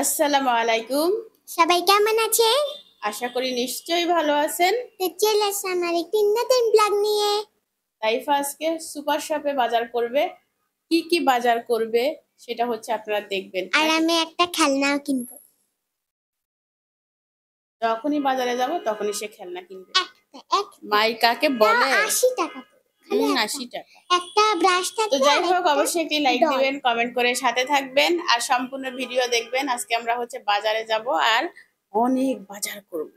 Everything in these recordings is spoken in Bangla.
আসসালামু আলাইকুম। সবাই কেমন আছেন? আশা করি নিশ্চয়ই ভালো আছেন। তো চলে আসলাম আমার একটি নতুন ব্লগ নিয়ে। তাইফা আজকে সুপার শপে বাজার করবে। কি কি বাজার করবে সেটা হচ্ছে আপনারা দেখবেন। আর আমি একটা খেলনাও কিনবো। যখনই বাজারে যাব তখনই সে খেলনা কিনবে। একটা মাই কাকে বলে? 80 টাকা। 80 টাকা। একটা ব্রাশ তো থাকবে। যাই হোক, অবশ্যই একটি লাইক দিবেন, কমেন্ট করে সাথে থাকবেন আর সম্পূর্ণ ভিডিও দেখবেন। আজকে আমরা হচ্ছে বাজারে যাব আর অনেক বাজার করব।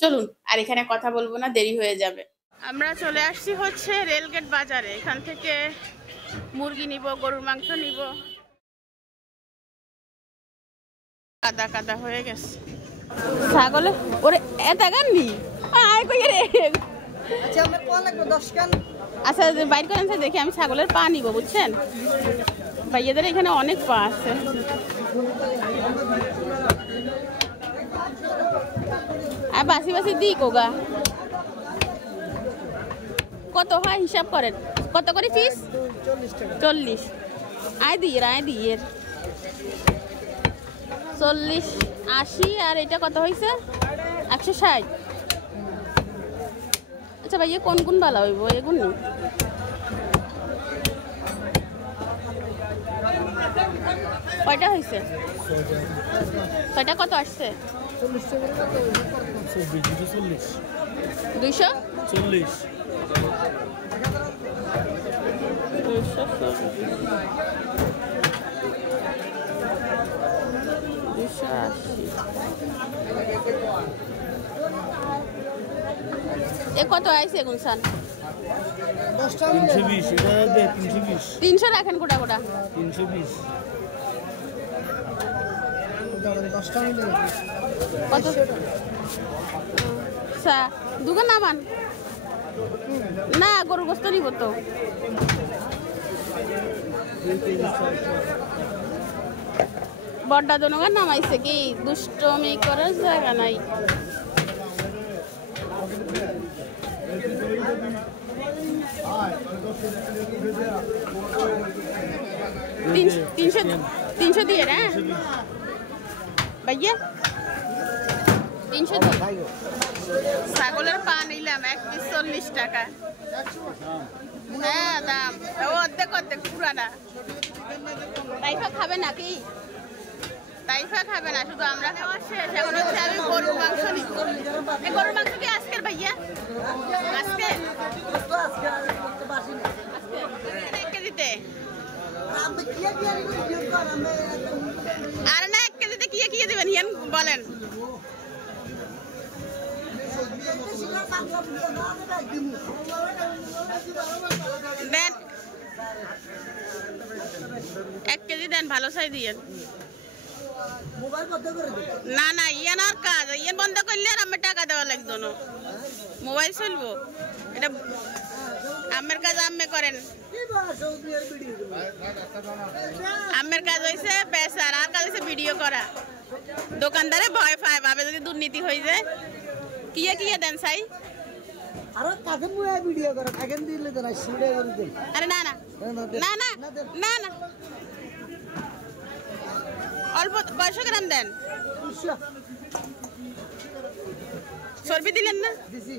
চলুন, আর এখানে কথা বলবো না, দেরি হয়ে যাবে। আমরা চলে আসছি হচ্ছে রেলগেট বাজারে। এখান থেকে মুরগি নিব, গরুর মাংস নিব। কাদা কাদা হয়ে গেছে। ছাগলে ওরে এটা গাননি আয় কই রে। আচ্ছা আমরা কোন লাগবে 10 কান। আচ্ছা বাইর করেন, দেখি আমি ছাগলের পা নিব, বুঝছেন ভাইয়াদের এখানে অনেক পা আছে। আর বাসি বাসি দিই কোগা। কত হয় হিসাব করেন, কত করে পিস? 40 টাকা। 40। আয় দিয়ে 40, 80 আর এটা কত হয়েছে? 160। আচ্ছা ভাইয়া কোন কোন ভালো হইব এগুন নি? কয়টা হয়েছে? কয়টা কত আসছে? 40 টাকা কত? 240। 280। এ কত আইছে গুনসান? 10 টাকা 320 এটা দে 320। 300 রাখেন কোটা কোটা। 320 10 টাকা নিলে কত? সা দুগান নামান না, গরুর গোস্ত নিব তো। বড়টা জনগণ নামাইছে কি দুষ্টমি করার জায়গা নাই। 300 দিয়ে রে ভাইয়া, 300 দিয়ে। ছাগলের পা নিলাম 1 পিস 40 টাকা। হ্যাঁ দাম অর্ধেক পুরানা। তাইফা খাবে নাকি? তাইফা খাবে না, শুধু আমরা খাওয়া শেষ। এখন হচ্ছে আমি গরুর মাংস নিব। এই গরুর মাংস কি আজকের ভাইয়া? আজকে 1 কেজিতে? আর না 1 কেজিতে কি কি দিবেন ইয়ান বলেন। দেন 1 কেজি দেন, ভালো চাই দিয়েন। না না ইয়ান আর কাজ ইয়ান বন্ধ করলে আর আমি টাকা দেওয়া লাগতো না। মোবাইল চলবো, এটা আমের কাজ আম্মে করেন। আমের কাজ হয়েছে বেচার, আর কাজ হয়েছে ভিডিও করা। দোকানদারে ভয় পায়, ভাবে যদি দুর্নীতি হয়ে যায়। কিয়ে দেন চাই? আরে কাকে মুয়া ভিডিও করে কাকে দিলে দেন শুড়ে করে দেন। আরে না না না না না না, অল্প 500 গ্রাম দেন। চর্বি দিলেন না? দিছি।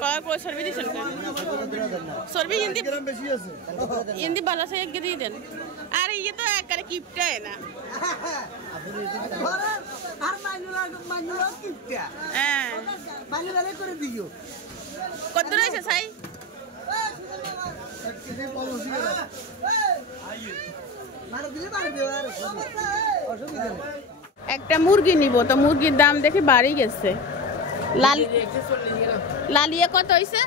কয় চর্বি দিছেন? চর্বি হিন্দি ভালো আছে, এক দিয়ে দেন। আর ইয়ে তো একবারে কিপটায় না। আর মাইনুলা কিপটা। হ্যাঁ মাইনুলা করে দিও। কত রয়েছে সাই? একটা মুরগি নিব, তো মুরগির দাম দেখে বাড়ি গেছে। লালিয়া কত হয়েছে?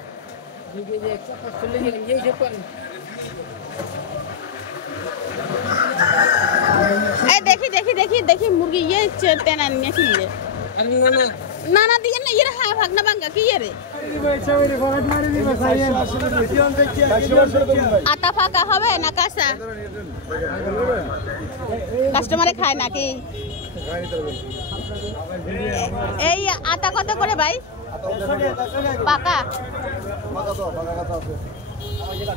দেখি দেখি দেখি দেখি মুরগি ইয়ে তেনা নিয়ে কিনলে। না না দিয়ে না ইয়ে ভাগনা ভাঙ্গা কি রে? আটা ফাঁকা হবে না কাঁচা? কাস্টমারে খায় নাকি? এই আটা কত করে ভাই? পাকা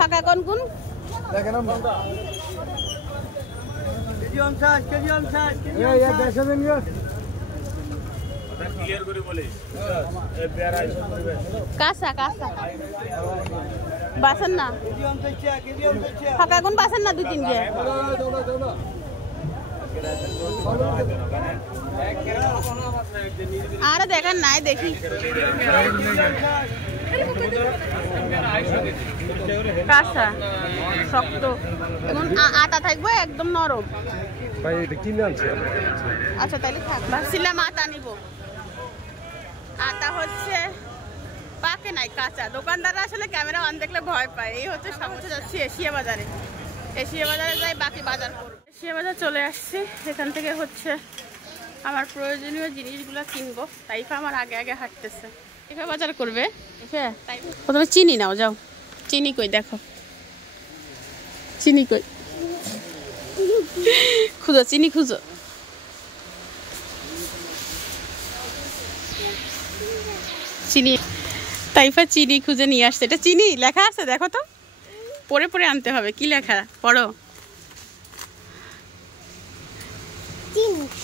ফাঁকা কোন কোন? কাঁচা কাঁচা বাসন না ফাঁকা কোন বাসন না 2-3 কে আরে দেখার নাই দেখি কাঁচা শক্ত এবং আটা থাকবে একদম নরম ভাই এটা কিনে আনছি আমি। আচ্ছা তাহলে থাক ভাবছিলাম আটা নিব আটা হচ্ছে পাকে নাই কাঁচা দোকানদাররা আসলে ক্যামেরা অন দেখলে ভয় পায় এই হচ্ছে সমস্যা যাচ্ছি এশিয়া বাজারে যাই বাকি বাজার করবো এশিয়া বাজার চলে আসছি এখান থেকে হচ্ছে আমার প্রয়োজনীয় জিনিসগুলো কিনবো তাইফা আমার আগে আগে হাঁটতেছে এখানে বাজার করবে প্রথমে চিনি নাও যাও চিনি কই দেখো চিনি কই খুঁজো চিনি খুঁজো চিনি তাইফা চিনি খুঁজে নিয়ে আসছে এটা চিনি লেখা আছে দেখো তো পড়ে পড়ে আনতে হবে কি লেখা পড়ো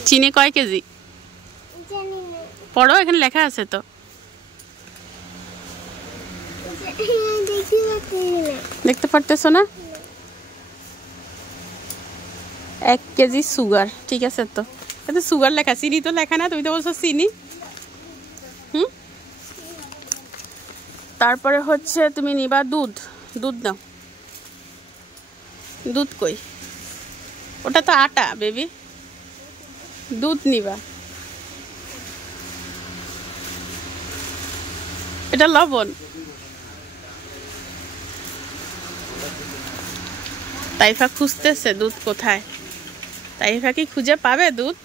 চিনি কয় কেজি পড়ো এখানে লেখা আছে তো দেখতে পারতেছো না 1 কেজি সুগার ঠিক আছে তো এতে সুগার লেখা চিনি তো লেখা না তুমি তো বলছো চিনি তারপরে হচ্ছে তুমি নিবা দুধ নাও দুধ কই ওটা তো আটা বেবি দুধ নিবা এটা লবণ তাইফা খুঁজতেছে দুধ কোথায় তাইফা কি খুঁজে পাবে দুধ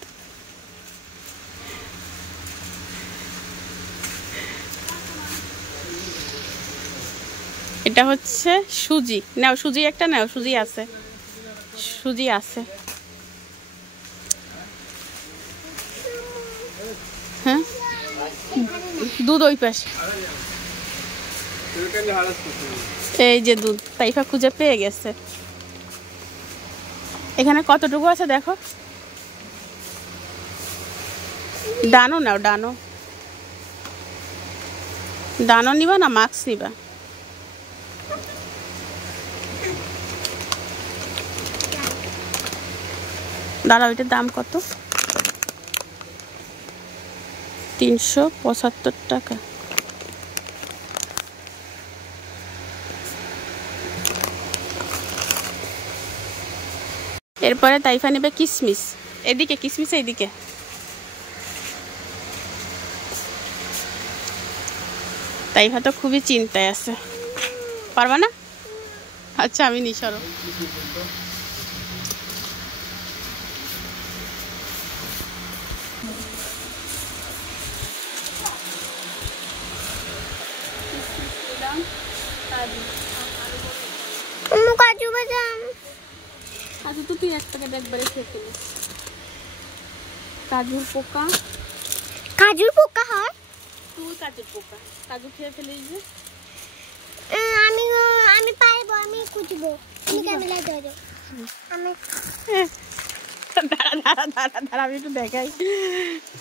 এটা হচ্ছে সুজি নাও সুজি একটা নাও সুজি আছে হ্যাঁ দুধ ওই পাশে এই যে দুধ তাইফা খুঁজে পেয়ে গেছে এখানে কতটুকু আছে দেখো ডানো নাও ডানো নিবা না মাস্ক নিবা দাঁড়াও এটার দাম কত 375 টাকা এরপরে তাইফা নেবে কিশমিশ এদিকে কিশমিশ এইদিকে তাইফা তো খুবই চিন্তায় আছে পারবা না আচ্ছা আমি নিশারো কাজু বাদাম আজ তো তুই এক প্যাকেট একবারে খেয়ে ফেলিস কাজুর পোকা হয় তুই কাজুর পোকা কাজু খেয়ে ফেলিস যে আমি পারবো আমি খুঁজবো তুমি ক্যামেরা ধরো আমি দাঁড়া আমি একটু দেখাই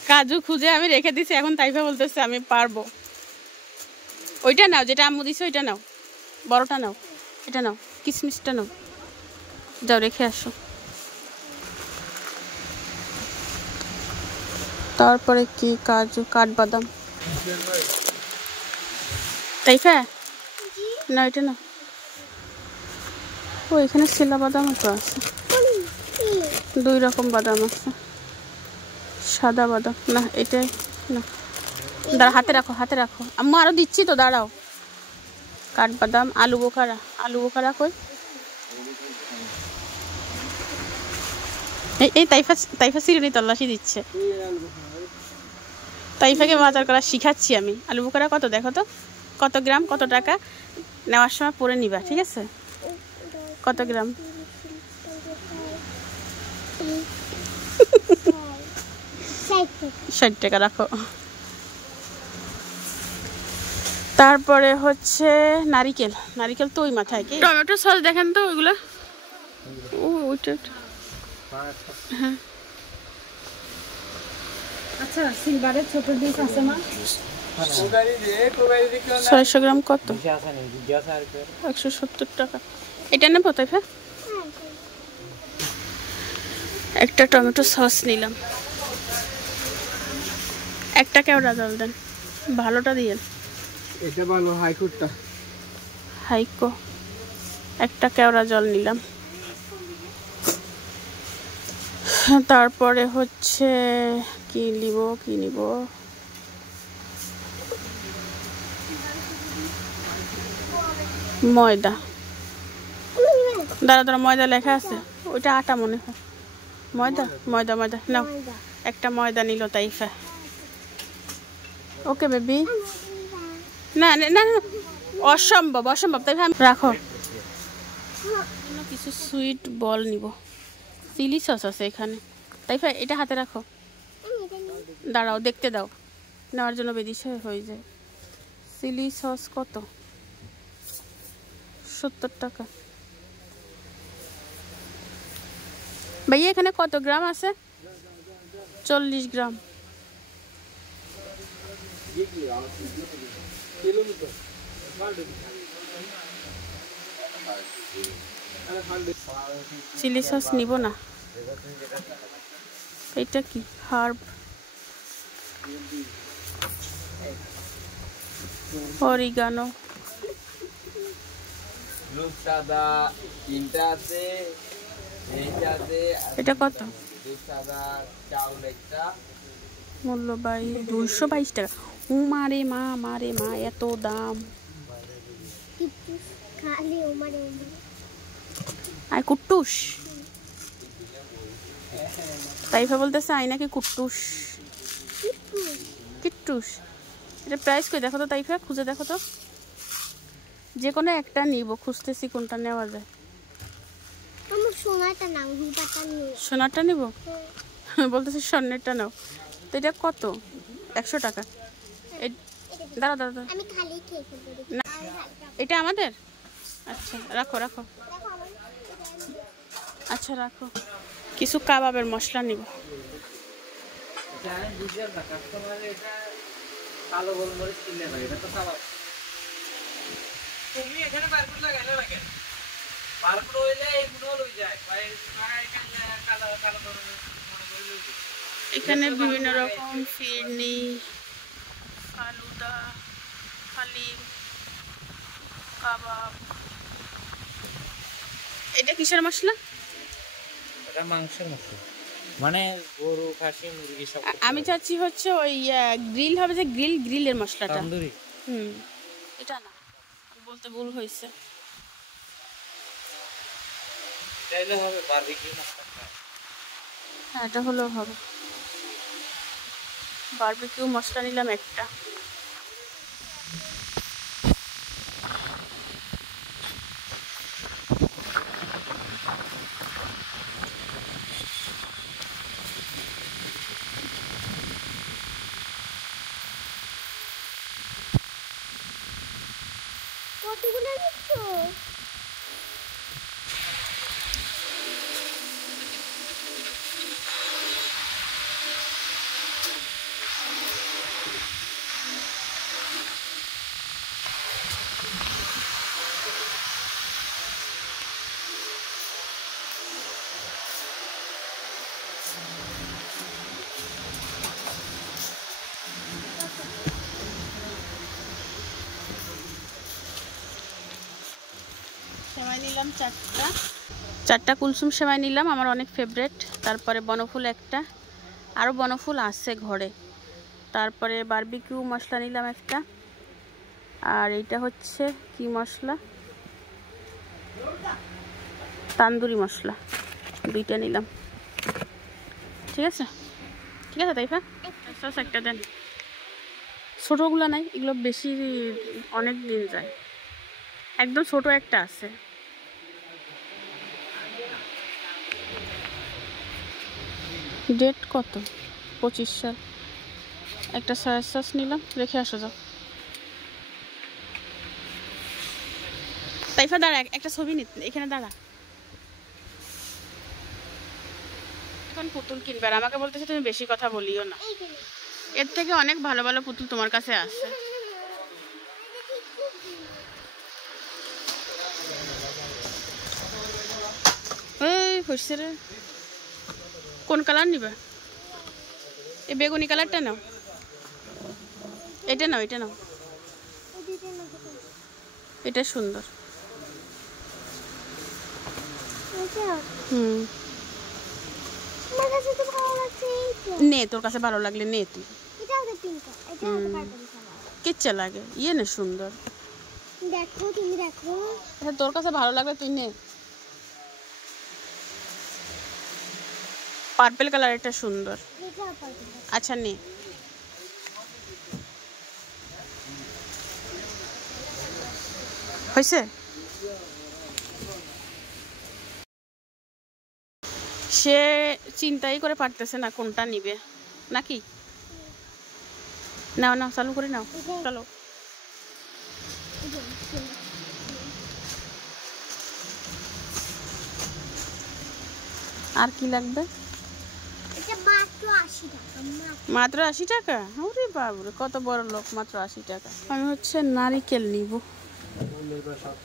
কাজু খুঁজে আমি রেখে দিছি এখন তাইফা বলতেছে আমি পারবো ওইটা নাও যেটা আম্মু দিছে ওইটা নাও বড়টা নাও এটা নাও কিশমিশটা নাও যাও রেখে আসো তারপরে কি কাজু কাঠবাদাম তাইফা না এটা না ও এখানে ছেলা বাদামও তো আছে 2 রকম বাদাম আছে সাদা বাদাম না এটাই না দাঁড়া হাতে রাখো আম্মু আরো দিচ্ছি তো দাঁড়াও কাঠবাদাম আলু বোখারা কই এই তাইফা সিরুনি তল্লাশি দিচ্ছে তাইফাকে বাজার করা শিখাচ্ছি আমি আলু বোখারা কত দেখো তো কত গ্রাম কত টাকা নেওয়ার সময় পরে নিবা ঠিক আছে কত গ্রাম 60 টাকা রাখো তারপরে হচ্ছে নারিকেল। তো ওই মাথায় কি টমেটো সস দেখেন তো ওইগুলা, ও ওইটা হ্যাঁ আচ্ছা সিলভারের ছোট ডিশ আছে না? 600 গ্রাম কত? 170 টাকা। এটা নেবো তাই একটা টমেটো সস নিলাম, একটা কেওড়া জল দেন, ভালোটা দিয়েন। এটা ভালো হাইকোর্টটা। হাইকো একটা কেওড়া জল নিলাম। তারপরে হচ্ছে কি নিব ময়দা। দাঁড়া ময়দা লেখা আছে, ওইটা আটা মনে হয়। ময়দা ময়দা ময়দা নাও, একটা ময়দা নিল তাইফা। Okay baby. না না না অসম্ভব তাই রাখো। কিছু সুইট বল নিব, চিলি সস আছে এখানে তাই এটা হাতে রাখো। দাঁড়াও দেখতে দাও, নেওয়ার জন্য বেদিশে হয়ে যায়। চিলি সস কত? 70 টাকা। ভাইয়া এখানে কত গ্রাম আছে? 40 গ্রাম। চিলি সস নিব না। এটা কি হার্ব অরিগানো। এটা কত? মূল্য 222 টাকা। মারে মা এত দাম। আই কুট্টুস তাইফা বলতেছে আই নাকি কুট্টুস কিট্টুস। এটা প্রাইস কই দেখো তো তাইফা, খুঁজে দেখো তো। যে কোনো একটা নিব, খুঁজতেছি কোনটা নেওয়া যায়। সোনারটা নিব বলতেছে স্বর্ণেরটা নাও। তো এটা কত? 100 টাকা। দাঁড়া না এটা আমাদের। আচ্ছা রাখো আচ্ছা রাখো। কিছু কাবাবের মশলা নিব। এখানে বিভিন্ন রকম ফিরনি, ফালুদা, হালিম, কাবাব। এটা কিসের মশলা? এটা মাংসের মশলা, মানে গরু খাসি মুরগি সব। আমি চাচ্ছি হচ্ছে ওই গ্রিল হবে, যে গ্রিলের মশলাটা। তন্দুরি। এটা না, বলতে ভুল হয়েছে। তাইলে হবে বারবিকিউ মশলা। হ্যাঁ এটা হলেও হবে। বারবিকিউ মশলা নিলাম একটা। কতগুলো নিচ্ছ? সেমাই নিলাম চারটা কুলসুম সেমাই নিলাম, আমার অনেক ফেভারেট। তারপরে বনফুল একটা, আরও বনফুল আছে ঘরে। তারপরে বারবিকিউ মশলা নিলাম একটা, আর এইটা হচ্ছে কি মশলা, তান্দুরি মশলা, দুইটা নিলাম। ঠিক আছে তাইফা। সস একটা দেন, ছোটোগুলো নাই, এগুলো বেশি অনেক দিন যায়। একদম ছোট একটা আছে। ডেট কত? 25 সাল। একটা সয়া সস নিলাম, রেখে আসো যাও। তাইফা দাঁড়া, একটা ছবি নিতে এখানে দাঁড়া। এখন পুতুল কিনবে আর আমাকে বলতেছে তুমি বেশি কথা বলিও না। এইখানে এর থেকে অনেক ভালো ভালো পুতুল তোমার কাছে আছে। এই হচ্ছে রে, কোন কালার নিবে? এই বেগুনি কালারটা নাও, এটা নাও, এটা নাও, এই দুইটা নেবো। এটা সুন্দর। এইটা হুম, আমার কাছে তো ভালো লাগছে এইটা। নে তোর কাছে ভালো লাগলে নে তুই। এটাও তো পিঙ্ক, এটাও তো পার্পল কালার। কিচ্ছা লাগে ইয়ে নে সুন্দর। দেখো তুমি দেখো। আচ্ছা তোর কাছে ভালো লাগলে তুই নে। পার্পল কালার এটা সুন্দর। এটাও পার্পল। আচ্ছা নে। হয়েছে? সে চিন্তাই করে পারতেছে না কোনটা নিবে নাকি। নাও নাও চালু করে নাও, চলো। আর কি লাগবে? এটা মাত্র 80 টাকা। মাত্র 80 টাকা? ওরে বাবরে, কত বড় লোক, মাত্র 80 টাকা। আমি হচ্ছে নারিকেল নিব।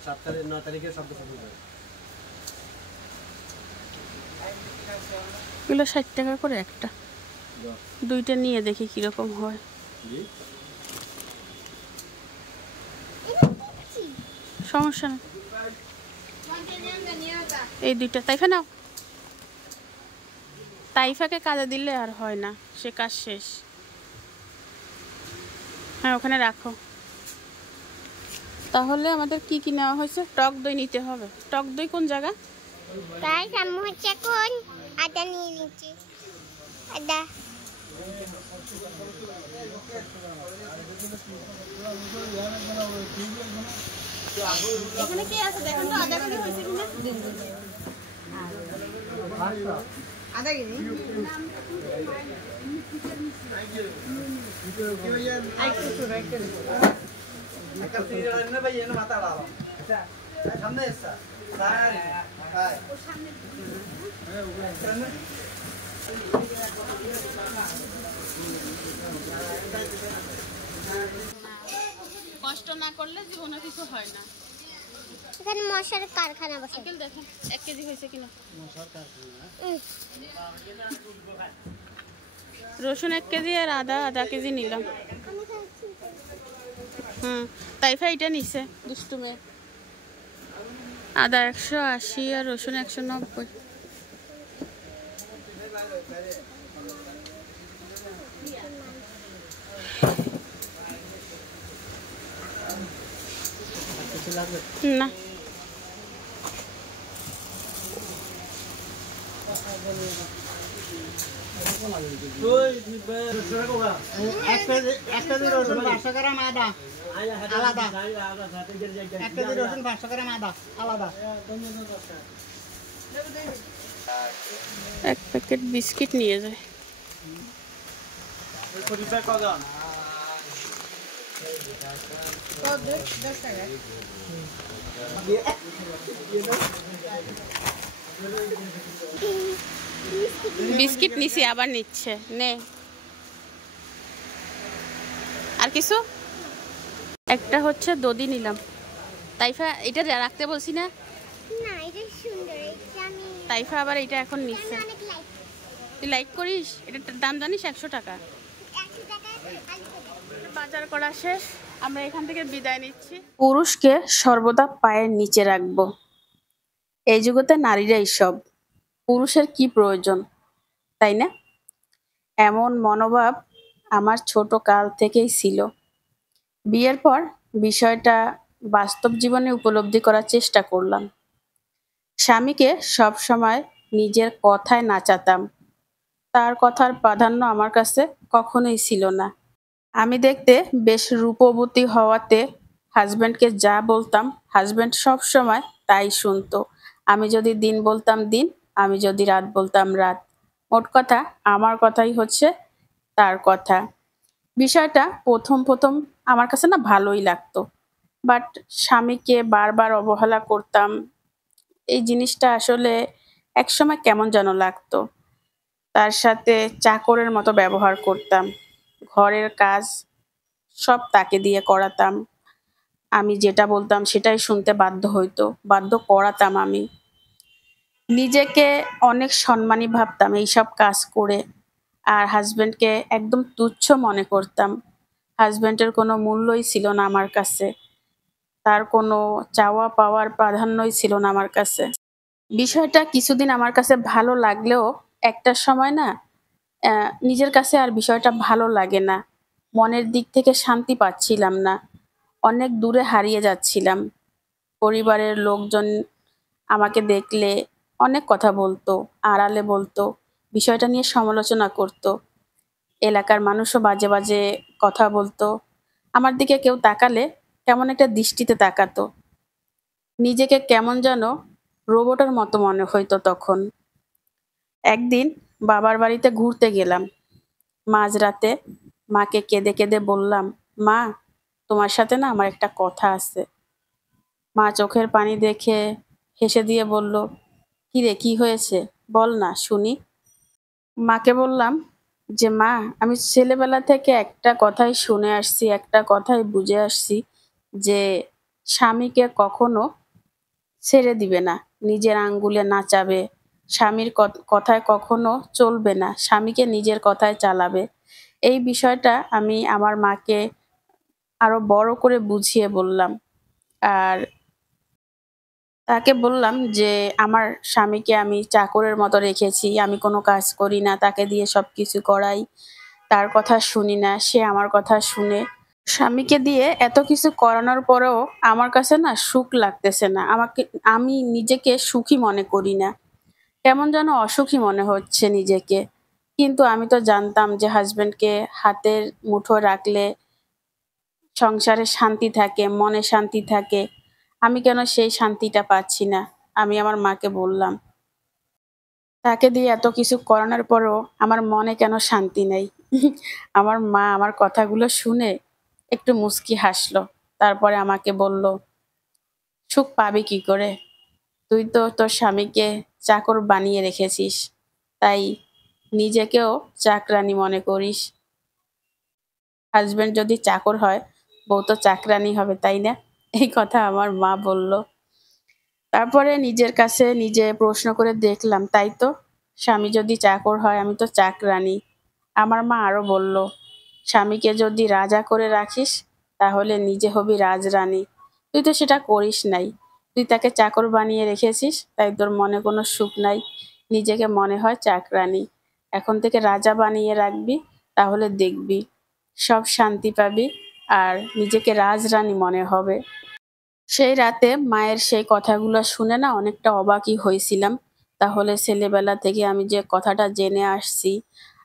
7 তারিখ 9 তারিখে সব কিছু হবে। এগুলো 60 টাকা করে একটা, দুইটা নিয়ে দেখি কিরকম হয়। সমস্যা না, এই দুইটা তাইফা নাও। তাইফাকে কাজে দিলে আর হয় না, সে কাজ শেষ। হ্যাঁ ওখানে রাখো। তাহলে আমাদের কি কি নেওয়া হয়েছে? টক দই নিতে হবে। টক দই কোন জায়গা? তাই আম্মু হচ্ছে এখন আদা নিয়ে নিচ্ছে। আদা এখানে কি আছে দেখেন তো, আদা কত হয়েছে কিনা। আদা কিনি একটা সিরিয়াল আনলে ভাই এনে মাথা ডালো। আচ্ছা সামনে এসা সারি হাই কষ্ট না করলে জীবনে কিছু হয় না। এখানে মশার কারখানা বসে। আঙ্কেল দেখেন 1 কেজি হয়েছে কিনা। রসুন 1 কেজি আর আদা আধা কেজি নিলাম। তাইফা এটা নিছে দুষ্টুমে। আদা 180 আর রসুন 190। না একটা দিন রসুন 500 গ্রাম আদা আলাদা। একটা দিন রসুন 500 গ্রাম আদা আলাদা। 1 প্যাকেট বিস্কিট নিয়ে যায়। বিস্কিট নিছি আবার নিচ্ছে নে। আর কিছু? একটা হচ্ছে দধি নিলাম। তাইফা এটা রাখতে বলছি না, না এটা সুন্দর। এটা আমি তাইফা আবার এটা এখন নিচ্ছে। অনেক লাইক। তুই লাইক করিস? এটার দাম জানিস 100 টাকা। 100 টাকায় বাজার করা শেষ, আমরা এখান থেকে বিদায় নিচ্ছি। পুরুষকে সর্বদা পায়ের নিচে রাখবো। এই জগতে নারীরাই সব, পুরুষের কি প্রয়োজন, তাই না? এমন মনোভাব আমার ছোট কাল থেকেই ছিল। বিয়ের পর বিষয়টা বাস্তব জীবনে উপলব্ধি করার চেষ্টা করলাম। স্বামীকে সবসময় নিজের কথায় নাচাতাম, তার কথার প্রাধান্য আমার কাছে কখনোই ছিল না। আমি দেখতে বেশ রূপবতী হওয়াতে হাজব্যান্ডকে যা বলতাম হাজব্যান্ড সব সময় তাই শুনতো। আমি যদি দিন বলতাম দিন, আমি যদি রাত বলতাম রাত। মোট কথা আমার কথাই হচ্ছে তার কথা। বিষয়টা প্রথম প্রথম আমার কাছে না ভালোই লাগতো, বাট স্বামীকে বারবার অবহেলা করতাম। এই জিনিসটা আসলে একসময় কেমন যেন লাগতো। তার সাথে চাকরের মতো ব্যবহার করতাম। ঘরের কাজ সব তাকে দিয়ে করাতাম। আমি যেটা বলতাম সেটাই শুনতে বাধ্য করাতাম আমি। নিজেকে অনেক সম্মানী ভাবতাম এইসব কাজ করে। আর হাসব্যান্ডকে একদম তুচ্ছ মনে করতাম। হাসব্যান্ডের কোনো মূল্যই ছিল না আমার কাছে। তার কোনো চাওয়া পাওয়ার প্রাধান্যই ছিল না আমার কাছে। বিষয়টা কিছুদিন আমার কাছে ভালো লাগলেও একটা সময় না নিজের কাছে আর বিষয়টা ভালো লাগে না। মনের দিক থেকে শান্তি পাচ্ছিলাম না। অনেক দূরে হারিয়ে যাচ্ছিলাম। পরিবারের লোকজন আমাকে দেখলে অনেক কথা বলতো, আড়ালে বলতো, বিষয়টা নিয়ে সমালোচনা করতো। এলাকার মানুষও বাজে বাজে কথা বলতো। আমার দিকে কেউ তাকালে কেমন একটা দৃষ্টিতে তাকাতো। নিজেকে কেমন যেন রোবটের মতো মনে হইতো তখন। একদিন বাবার বাড়িতে ঘুরতে গেলাম। মাঝরাতে মাকে কেঁদে কেঁদে বললাম, মা, তোমার সাথে না আমার একটা কথা আছে। মা চোখের পানি দেখে হেসে দিয়ে বলল, কি রে, কি হয়েছে, বল না শুনি। মাকে বললাম যে, মা, আমি ছেলেবেলা থেকে একটা কথাই শুনে আসছি, একটা কথাই বুঝে আসছি, যে স্বামীকে কখনো ছেড়ে দিবে না, নিজের আঙ্গুলে নাচাবে, স্বামীর কথায় কখনো চলবে না, স্বামীকে নিজের কথায় চালাবে। এই বিষয়টা আমি আমার মাকে আরো বড় করে বুঝিয়ে বললাম। আর তাকে বললাম যে আমার স্বামীকে আমি চাকরের মতো রেখেছি, আমি কোনো কাজ করি না, তাকে দিয়ে সবকিছু করাই, তার কথা শুনি না, সে আমার কথা শুনে। স্বামীকে দিয়ে এত কিছু করানোর পরেও আমার কাছে না সুখ লাগতেছে না, আমি নিজেকে সুখী মনে করি না, কেমন যেন অসুখী মনে হচ্ছে নিজেকে। কিন্তু আমি তো জানতাম যে হাজবেন্ডকে হাতের মুঠো রাখলে সংসারে শান্তি থাকে, মনে শান্তি থাকে। আমি কেন সেই শান্তিটা পাচ্ছি না? আমি আমার মাকে বললাম। তাকে দিয়ে এত কিছু করানোর পরেও আমার মনে কেন শান্তি নেই? আমার মা আমার কথাগুলো শুনে একটু মুচকি হাসলো। তারপরে আমাকে বলল, সুখ পাবি কি করে? তুই তো তোর স্বামীকে চাকর বানিয়ে রেখেছিস, তাই নিজেকেও চাকরানি মনে করিস। হাজবেন্ড যদি চাকর হয়, বউ তো চাকরানি হবে, তাই না? এই কথা আমার মা বলল। তারপরে নিজের কাছে নিজে প্রশ্ন করে দেখলাম, তাই তো, স্বামী যদি চাকর হয় আমি তো চাকরানি। আমার মা আরো বলল, স্বামীকে যদি রাজা করে রাখিস তাহলে নিজে হবি রাজরানী। তুই তো সেটা করিস নাই, তুই তাকে চাকর বানিয়ে রেখেছিস, তাই তোর মনে কোনো সুখ নাই, নিজেকে মনে হয় চাকরানি। এখন থেকে রাজা বানিয়ে রাখবি, তাহলে দেখবি সব শান্তি পাবি আর নিজেকে রাজরানী মনে হবে। সেই রাতে মায়ের সেই কথাগুলো শুনে না অনেকটা অবাকই হয়েছিলাম। তাহলে ছেলেবেলা থেকে আমি যে কথাটা জেনে আসছি,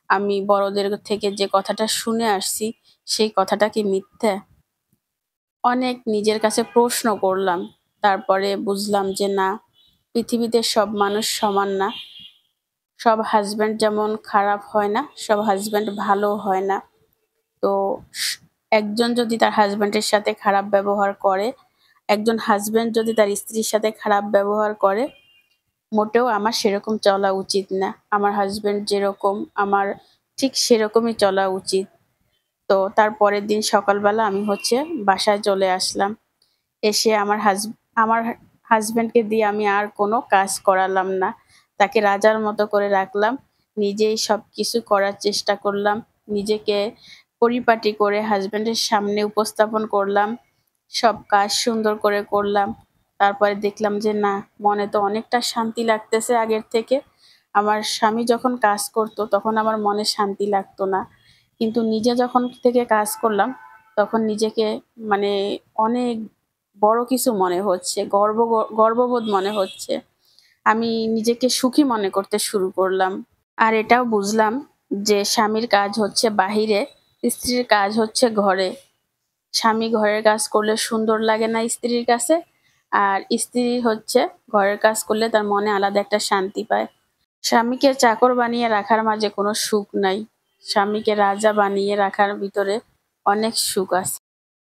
আমি বড়দের থেকে যে কথাটা শুনে আসছি, সেই কথাটা কি মিথ্যে? অনেক নিজের কাছে প্রশ্ন করলাম। তারপরে বুঝলাম যে না, পৃথিবীতে সব মানুষ সমান না। সব হাজব্যান্ড যেমন খারাপ হয় না, সব হাজব্যান্ড ভালো হয় না। তো স- একজন যদি তার হাজব্যান্ডের সাথে খারাপ ব্যবহার করে, একজন হাজব্যান্ড যদি তার স্ত্রীর সাথে খারাপ ব্যবহার করে, মোটেও আমার সেরকম চলা উচিত না। আমার হাজব্যান্ড যেরকম, আমার ঠিক সেরকমই চলা উচিত। তো তার পরের দিন সকালবেলা আমি বাসায় চলে আসলাম। এসে আমার হাজব্যান্ডকে দিয়ে আমি আর কোনো কাজ করালাম না। তাকে রাজার মতো করে রাখলাম। নিজেই সবকিছু করার চেষ্টা করলাম। নিজেকে পরিপাটি করে হাজব্যান্ডের সামনে উপস্থাপন করলাম। সব কাজ সুন্দর করে করলাম। তারপরে দেখলাম যে না, মনে তো অনেকটা শান্তি লাগতেছে আগের থেকে। আমার স্বামী যখন কাজ করতো তখন আমার মনে শান্তি লাগতো না। কিন্তু নিজে যখন থেকে কাজ করলাম, তখন নিজেকে মানে অনেক বড় কিছু মনে হচ্ছে, গর্ববোধ মনে হচ্ছে। আমি নিজেকে সুখী মনে করতে শুরু করলাম। আর এটাও বুঝলাম যে স্বামীর কাজ হচ্ছে বাহিরে, স্ত্রীর কাজ হচ্ছে ঘরে। স্বামী ঘরের কাজ করলে সুন্দর লাগে না স্ত্রীর কাছে, আর স্ত্রী ঘরের কাজ করলে তার মনে আলাদা একটা শান্তি পায়। স্বামীকে চাকর বানিয়ে রাখার মাঝে কোনো সুখ নাই, স্বামীকে রাজা বানিয়ে রাখার ভিতরে অনেক সুখ আছে।